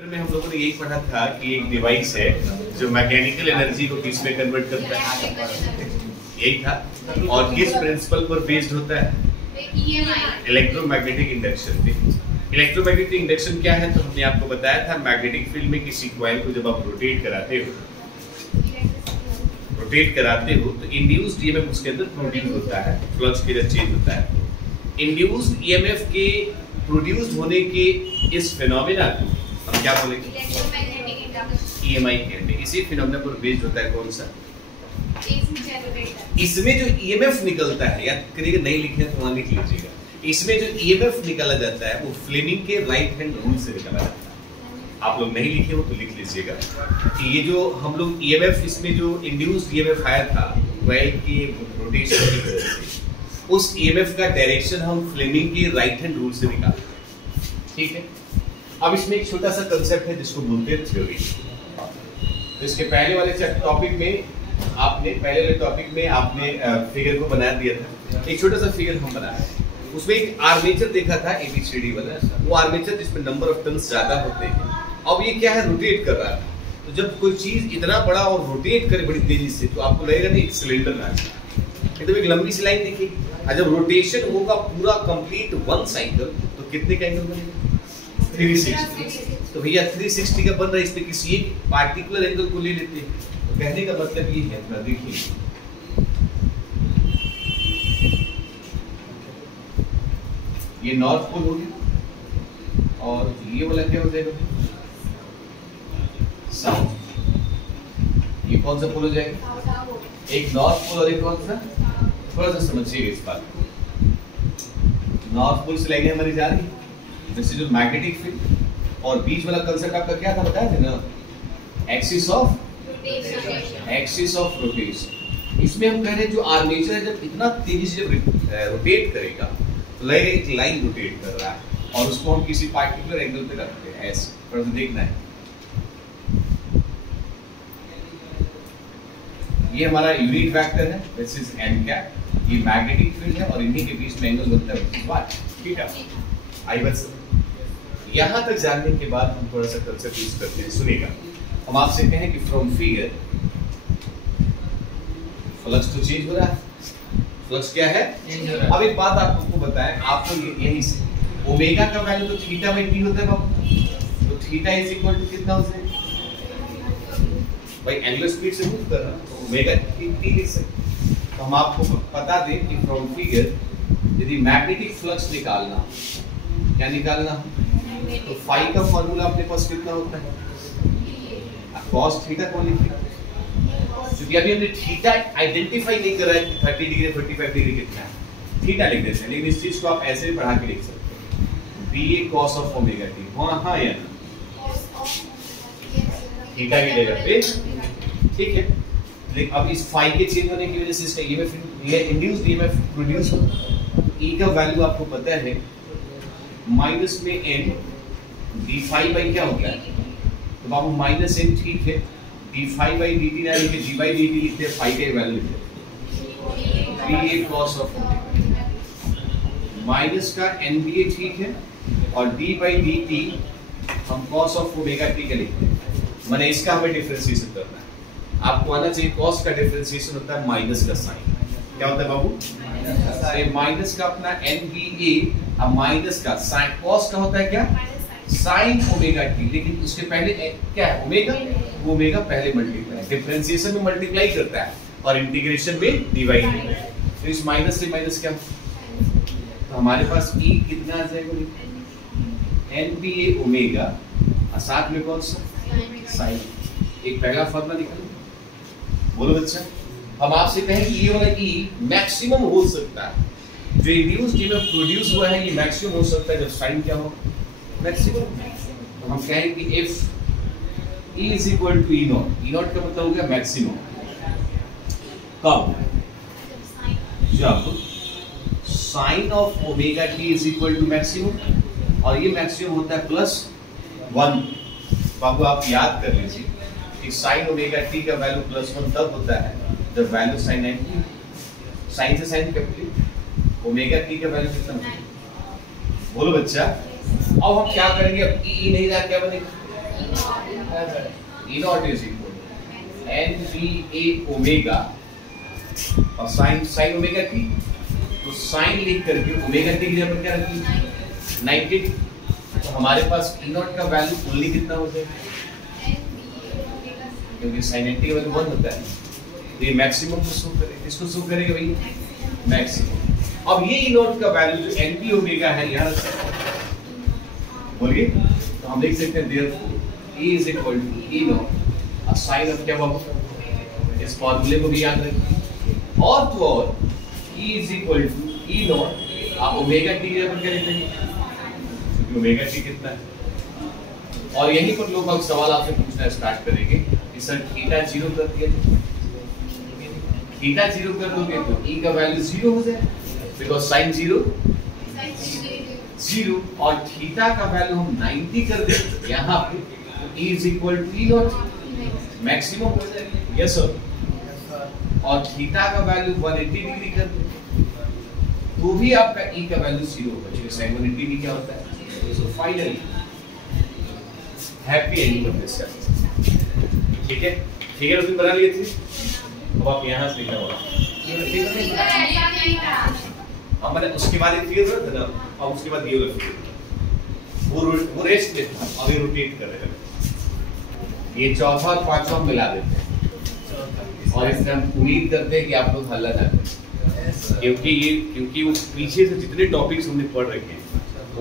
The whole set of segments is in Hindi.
में हम लोगों ने यही पढ़ा था कि एक डिवाइस है जो मैकेनिकल एनर्जी को किस में कन्वर्ट करता है, यही था। और किस प्रिंसिपल पर बेस्ड होता है? इलेक्ट्रोमैग्नेटिक इंडक्शन पे। इलेक्ट्रोमैग्नेटिक इंडक्शन क्या है? तो हमने आपको बताया था मैग्नेटिक फील्ड में किसी कॉइल को जब आप रोटेट कराते हो तो इंड्यूस्ड ईएमएफ उसके अंदर प्रोड्यूस होता है, फ्लक्स के जब चेंज होता है। इंड्यूस्ड ईएमएफ के प्रोड्यूस होने के इस फिनोमेना को हम क्या बोलेंगे? ईएमआई कहते हैं। इसी फिनोमेना पर बेस्ड होता है कौन सा? इसमें जो ईएमएफ निकलता है, या करिएगा नहीं लिखे तो वहां लिख लीजिएगा, इसमें जो ईएमएफ निकाला जाता है वो फ्लेमिंग के राइट हैंड रूल से निकाला जाता है। आप लोग नहीं लिखे हो तो लिख लीजिएगा कि ये जो हम लोग ईएमएफ, इसमें जो इंड्यूस्ड ईएमएफ आया था कॉइल की रोटेशन की वजह से, उस ईएमएफ का डायरेक्शन हम फ्लेमिंग के राइट हैंड रूल से निकालते हैं। ठीक है। अब इसमें एक छोटा सा कंसेप्ट है जिसको बोलते हैं थ्योरी। तो इसके पहले वाले टॉपिक में आपने फिगर को बना दिया था। एक छोटा सा फिगर हम बनाया, उसमें एक आर्मेचर देखा था एबीसीडी वाला, वो आर्मेचर जिसमें नंबर ऑफ टर्न्स ज्यादा होते हैं। अब ये क्या है, रोटेट कर रहा था। तो जब कोई चीज इतना बड़ा और रोटेट करे बड़ी तेजी से तो आपको लगेगा नहीं एक सिलेंडर ना, एकदम एक लंबी सी लाइन दिखेगी। और जब रोटेशन होगा पूरा कंप्लीट वन साइकिल तो कितने का एंगल बनेगा? 360। तो भैया 360 का बन रहा है, इसमें किसी एक पार्टिकुलर एंगल को ले लेते हैं। तो कहने का मतलब ये है, अपना देखिए ये नॉर्थ पोल हो गया और ये वाला क्या हो जाएगा? साउथ। ये कौन सा पोल हो जाएगा? एक नॉर्थ पोल और एक कौन सा? थोड़ा सा समझिएगा इस बात को। नॉर्थ पोल से लाइनें हमारी जा रही है, जैसे जो मैग्नेटिक फील्ड, और बीच वाला कंसेप्ट आपका क्या था बताया थे ना? Axis of rotation. इसमें हम कह रहे हैं जो आर्मेचर है जब इतना तेजी से जब रोटेट करेगा तो लगेगा एक लाइन रोटेट कर रहा है और उसको हम किसी पार्टिकुलर एंगल पे रखते हैं। ऐसे थोड़ा सा देखना है। ये हमारा यूनिट वेक्टर है, दिस इज एन कैप। ये मैग्नेटिक फील्ड है और इन्हीं के बीच में एंगल बनता है बात। ठीक है, आई बस यहां तक जानने के बाद हम थोड़ा सा कंसेप्ट यूज करते हैं। सुनिएगा, हम आपसे कहें कि फ्रॉम फिगर फ्लक्स तो चेंज हो रहा है। फ्लक्स क्या है? अब एक बात आपको बताएं, आपको यही से ओमेगा का वैल्यू तो थीटा बाई टी होता है बाबू। तो थीटा इज इक्वल टू कितना हो जाएगा भाई? एंगुलर स्पीड से मूव कर रहा है तो ओमेगा टी लिख सकते। तो हम आपको बता दें कि फ्रॉम फिगर यदि मैग्नेटिक फ्लक्स निकालना, क्या निकालना, तो फाई का फॉर्मूला अपने पास कितना होता है? cos थीटा कौन लिखेगा? क्योंकि अभी हमने थीटा आइडेंटिफाई नहीं कर रहा है कि 30 डिग्री 45 डिग्री कितना है, थीटा लिख देते हैं। लेकिन इस चीज को आप ऐसे भी बढ़ा के लिख सकते हैं, BA cos of omega T. हाँ या ना? थीटा की जगह पे, ठीक है। लेकिन अब इस फाई के चेंज होने की वजह से इसका ईएमएफ, ये इंड्यूस्ड ईएमएफ प्रोड्यूस होता है। E का वैल्यू आपको पता है माइनस में n डी फाई बाई क्या होता है? तो बाबू माइनस n, ठीक है। D phi by D T ना लिखे, जी बाई डी टी लिखते हैं, फाई का वैल्यू लिखते हैं BA cos of omega. Minus का NBA, ठीक है, और d बाई डी टी हम cos ऑफ ओमेगा टी का लिखते हैं। माने इसका हमें डिफरेंशिएशन करना है। आपको आना चाहिए cos का डिफरेंशिएशन होता है माइनस का साइन। क्या होता है बाबू? माइनस का अपना NBA और माइनस का साइन। cos का होता है क्या? Sign omega T. लेकिन उसके पहले क्या है? ओमेगा। ओमेगा पहले मल्टीप्लाई, डिफरेंशिएशन में मल्टीप्लाई करता है और इंटीग्रेशन में डिवाइड करता है। तो इस माइनस से माइनस क्या, तो हमारे पास E कितना आ जाएगा? NBA ओमेगा और साथ में कौन सा? साइन। एक पहला फॉर्मूला निकालो, बोलो बच्चा। हम आपसे कहें कि ये वाला E मैक्सिमम हो सकता है, जो इंड्यूस्ड ईएमएफ प्रोड्यूस हुआ है ये मैक्सिमम हो सकता है जब साइन क्या हो? मैक्सिमम। तो हम कहें कि if E is equal to E naught, E naught का मतलब हो गया मैक्सिमम। कब? जब sine of omega T is equal to maximum, और ये मैक्सिमम होता है +1। बाबू आप याद कर लीजिए कि साइन ओमेगा टी का वैल्यू +1 तब होता है जब वैल्यू साइन है, साइन से साइन कैपिटल, ओमेगा टी का वैल्यू कितना होता है? बोलो बच्चा। अब हम क्या करेंगे? अब ई नहीं रहा, क्या बनेगा? E naught is equal N B A omega और साइन ओमेगा टी, तो साइन लिख करके ओमेगा टी की जगह पर क्या रखी 90, तो हमारे पास ई नॉट का वैल्यू ओनली कितना हो जाएगा, क्योंकि साइन 90 का वैल्यू 1 होता है, तो ये मैक्सिमम को शो करेगा, इसको शो करेगा भाई मैक्सिमम। अब ये ई नॉट का वैल्यू जो एन बी ओमेगा है यहाँ बोलिए, तो हम लिख सकते हैं therefore E is equal to E naught और साइन ऑफ क्या बाबू, इस फॉर्मूले को भी याद रखिए, और तो और E is equal to E naught आप ओमेगा टी के बराबर क्या लिख देंगे, क्योंकि ओमेगा टी कितना है। और यहीं पर लोग अब सवाल आपसे पूछना स्टार्ट करेंगे कि सर थीटा 0 कर दिया, थीटा 0 कर दोगे तो ई का वैल्यू 0 हो जाए, बिकॉज साइन 0 और थीटा का वैल्यू हम 90 कर दें यहाँ पे, तो E is equal to E naught maximum हो जाएगा। यस सर, और थीटा का वैल्यू 180 डिग्री कर दो तो भी आपका ई का वैल्यू 0 होगा, क्योंकि sin 180 डिग्री क्या होता है। So finally happy ending of this chapter. ठीक है, ठीक है, उसने बना लिए थे, अब आप यहाँ से लिखना होगा। हम मैंने उसके बाद एक फिगर था ना, और उसके बाद ये वाला फिगर वो रेस्ट में था, अभी रोटेट कर रहे हैं। ये चौथा और पांचवा मिला देते हैं और इसमें हम उम्मीद करते हैं कि आप लोग हल्ला ना करें, क्योंकि वो पीछे से जितने टॉपिक्स हमने पढ़ रखे हैं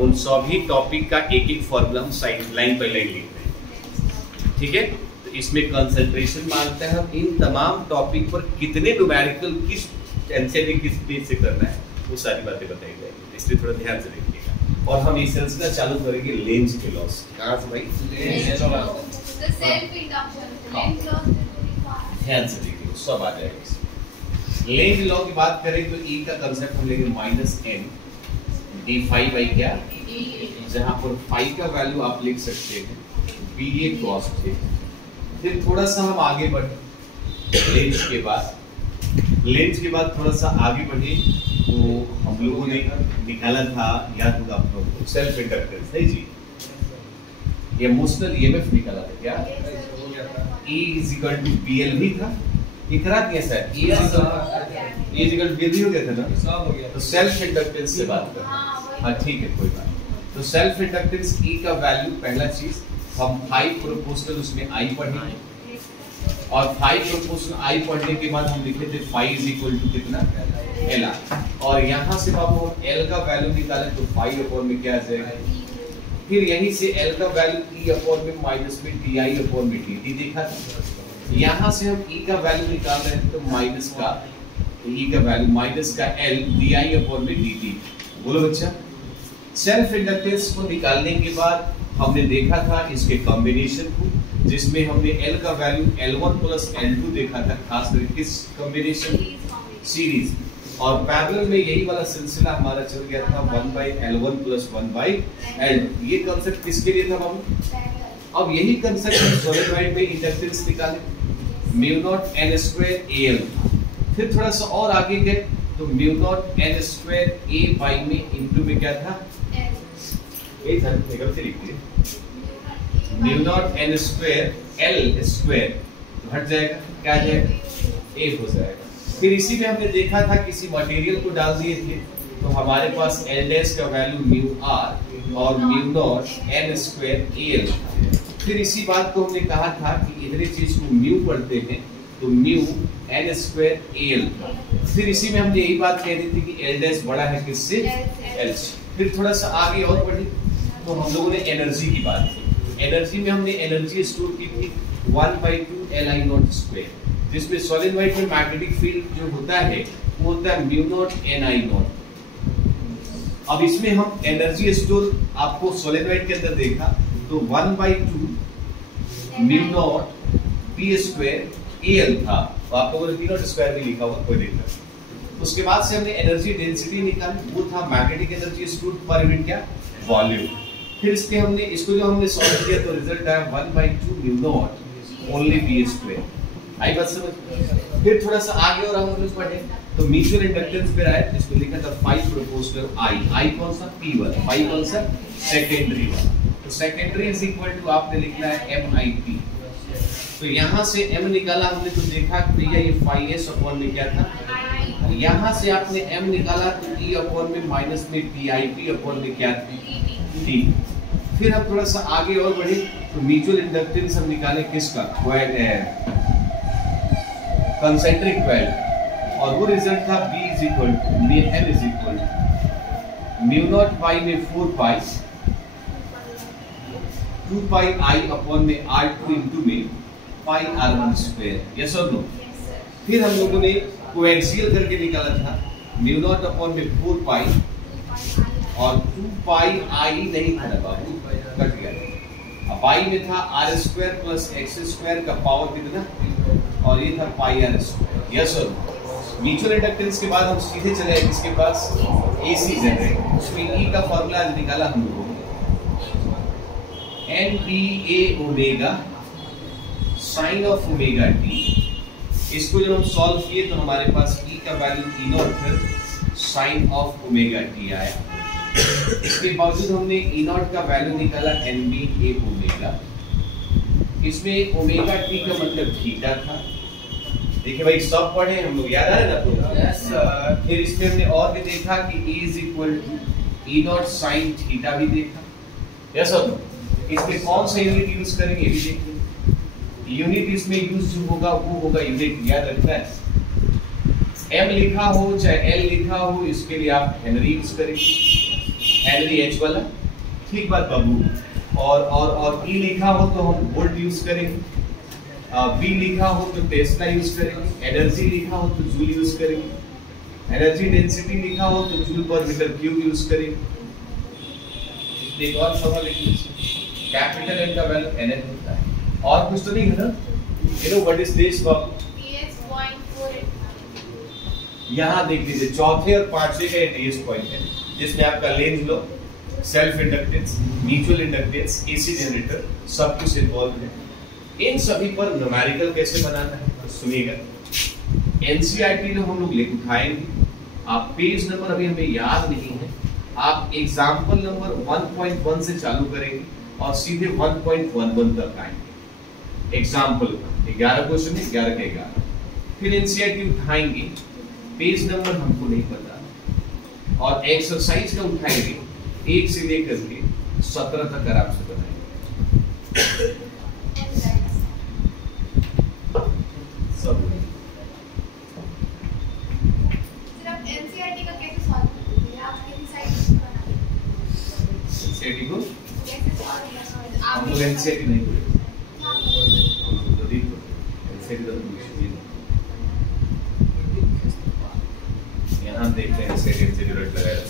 उन सभी टॉपिक का एक एक फॉर्मूला हम साइड लाइन बाय लाइन लिखते हैं। ठीक है, तो इसमें कंसंट्रेशन मांगता है हम इन तमाम टॉपिक पर कितने न्यूमेरिकल किस एनसीईआरटी किस पेज से करना है, वो सारी बातें बताई जाएगी, इसलिए थोड़ा ध्यान से देखिएगा। और हम ये सिलसिला चालू करेंगे लेंज के लॉस। कहाँ से भाई? ध्यान से देखिए, सब आ जाएगा। लेंज लॉ की बात करें तो ई का कंसेप्ट हम लेंगे -n d5 बाई क्या, जहां पर फाई का वैल्यू आप लिख सकते हैं ba cos थे। फिर थोड़ा सा हम आगे बढ़े लेंज के बाद थोड़ा सा आगे बढ़े तो हम लोगों ने निकाला था, याद होगा आप लोगों को, सेल्फ इंडक्टेंस है जी, ये इमोशनल ईएमएफ निकाला था क्या, E is equal to PL भी था, ये करा दिया sir, E is equal to PL भी हो गया था ना, सब हो गया। तो सेल्फ इंडक्टेंस से बात कर, हाँ ठीक है कोई बात। तो सेल्फ इंडक्टेंस E का वैल्यू, पहला चीज हम 5 प्रोपोर्शनल उसमें I पढ़ेंगे, और 5 प्रोपोर्शनल I पढ़ने के बाद हम लिखे थे 5 is equal to कितना LR, और यहाँ से बाबू हम L का वैल्यू निकालें तो 5 अपॉन में क्या आ जाएगा, फिर यहीं से L का वैल्यू E अपॉन में माइनस में DI अपॉन में DT देखा था। यहाँ से हम E का वैल्यू निकाल रहे हैं तो माइनस का E का वैल्यू माइनस का L DI अपॉन में DT। बोलो बच्चा, सेल्फ इंडक्टेंस को निकालने के बाद हमने देखा था इसके कॉम्बिनेशन को, जिसमें हमने L का वैल्यू L1 प्लस L2 देखा था, खास करके किस कॉम्बिनेशन, सीरीज, और पैरेलल में यही वाला सिलसिला हमारा चल गया था 1/L1 प्लस 1/L2। ये कांसेप्ट किसके लिए था बाबू? अब यही कांसेप्ट सॉलिनॉइड में इंडक्टेंस निकाले, mu naught n square AL। फिर थोड़ा सा और आगे गए तो mu naught n square A by में इनटू में क्या था, ये था, निकल से लिख लीजिए, mu naught n square L square हट जाएगा, क्या आ जाएगा, A हो जाएगा। फिर इसी में हमने देखा था किसी मटेरियल को डाल दिए थे तो हमारे पास L डैश का वैल्यू म्यू R और mu naught n square AL। फिर इसी बात को हमने कहा था कि इधर चीज को म्यू पढ़ते हैं तो म्यू n स्क्वायर AL। फिर इसी में हमने यही बात कह दी थी कि L डैश बड़ा है किससे, L से। फिर थोड़ा सा आगे और बढ़े तो हम लोगों ने एनर्जी की बात की, एनर्जी में हमने एनर्जी स्टोर की थी 1/2 Li नॉट स्क्वायर, जिसमें सोलेनोइड में मैग्नेटिक फील्ड जो होता है वो होता है म्यू नॉट Ni नॉट। अब इसमें हम एनर्जी स्टोर आपको सोलेनोइड के अंदर देखा तो 1/2 mu not P square Al था, तो आप लोगों ने P नॉट स्क्वायर भी लिखा हुआ, कोई दिक्कत नहीं। उसके बाद से हमने एनर्जी डेंसिटी निकाली, वो था magnetic energy store per unit क्या, वॉल्यूम। फिर इसके हमने इसको जो हमने सॉल्व किया तो रिजल्ट आया 1/2 mu naught only P square. आई बात समझ। फिर थोड़ा सा आगे और हम लोग पढ़े तो म्यूचुअल इंडक्टेंस पे आया, इसको लिखा था 5 प्रोपोर्शनल I कौन सा, P1, 5 कौन सा, सेकेंडरी वाला। तो सेकेंडरी इज इक्वल टू आपने लिखना है MIP। तो यहाँ से M निकाला हमने तो देखा भैया ये phi s अपॉन में क्या था, यहाँ से आपने M निकाला तो E अपॉन में माइनस में PIP अपॉन में क्या थी T। फिर हम थोड़ा सा आगे और बढ़े तो म्यूचुअल इंडक्टेंस हम निकाले किसका, कंसेंट्रिक कॉइल, और वो रिजल्ट था B is equal to M is equal to mu naught pi में 4 पाई 2 पाई I अपॉन में R2 इंटू में पाई R1 स्क्वायर। यस और नो। फिर हम लोगों ने कोएक्सियल करके निकाला था म्यू नॉट अपॉन में 4 पाई और 2 पाई I नहीं था ना बाबू, कट गया। अब I में था R square plus X square का पावर कितना, और ये था पाई R स्क्वायर। यस और नो। म्यूचुअल इंडक्टेंस के बाद हम सीधे चले आए किसके पास, AC जनरेटर। उसमें E का फॉर्मूला निकाला हम लोगों ने, NPA omega sine of omega T. इसको जब हम सॉल्व किए तो हमारे पास E का वैल्यू E नॉट है साइन ऑफ ओमेगा टी आया। इसके बावजूद हमने E नॉट का वैल्यू निकाला NBA ओमेगा। इसमें ओमेगा टी का मतलब थीटा था। देखिए भाई सब पढ़े हम लोग, याद आ रहा है ना? Yes sir. फिर इसमें हमने और भी देखा कि E is equal to E naught sine theta भी देखा। Yes sir. इसमें कौन सा यूनिट यूज करेंगे ये भी देखिए। यूनिट इसमें यूज जो होगा वो होगा यूनिट, याद रखना है। M लिखा हो चाहे L लिखा हो, इसके लिए आप हेनरी यूज करेंगे, हेनरी H वाला, ठीक बात बाबू। और E लिखा हो तो हम वोल्ट यूज करेंगे, B लिखा हो तो टेस्ला यूज करेंगे, एनर्जी लिखा हो तो जूल यूज करेंगे, एनर्जी डेंसिटी लिखा हो तो जूल पर मीटर क्यूब यूज करेंगे। एक और सवाल लिखिए, कैपिटल N का वैल्यू NN होता है, और कुछ तो नहीं है ना? You know what is this Babu? PS 0.48। यहाँ देख लीजिए चौथे और पांचवे का DS पॉइंट है, जिसमें आपका लेंज लो, self inductance, mutual inductance, AC generator सब कुछ इन्वॉल्व है। इन सभी पर न्यूमेरिकल कैसे बनाना है सुनिएगा। NCERT में हम लोग लिख उठाएंगे, आप पेज नंबर अभी हमें याद नहीं है, आप एग्जाम्पल नंबर 1.1 से चालू करेंगे और सीधे 1.11 तक आएंगे। एग्जाम्पल 11 क्वेश्चन है, 11 के 11। फिर NCERT उठाएंगे, पेज नंबर हमको नहीं पता, और एक्सरसाइज का उठाएंगे 1 से लेकर के 17 तक आराम से बनाएंगे सब। सिर्फ NCERT का कैसे सॉल्व करते हैं आप? किस साइड से बनाते हैं NCERT को? कैसे सॉल्व करना है? हम लोग NCERT नहीं पढ़े, हम लोग तो देखो NCERT का तो यहाँ देखते हैं NCERT से जरूरत लगाया।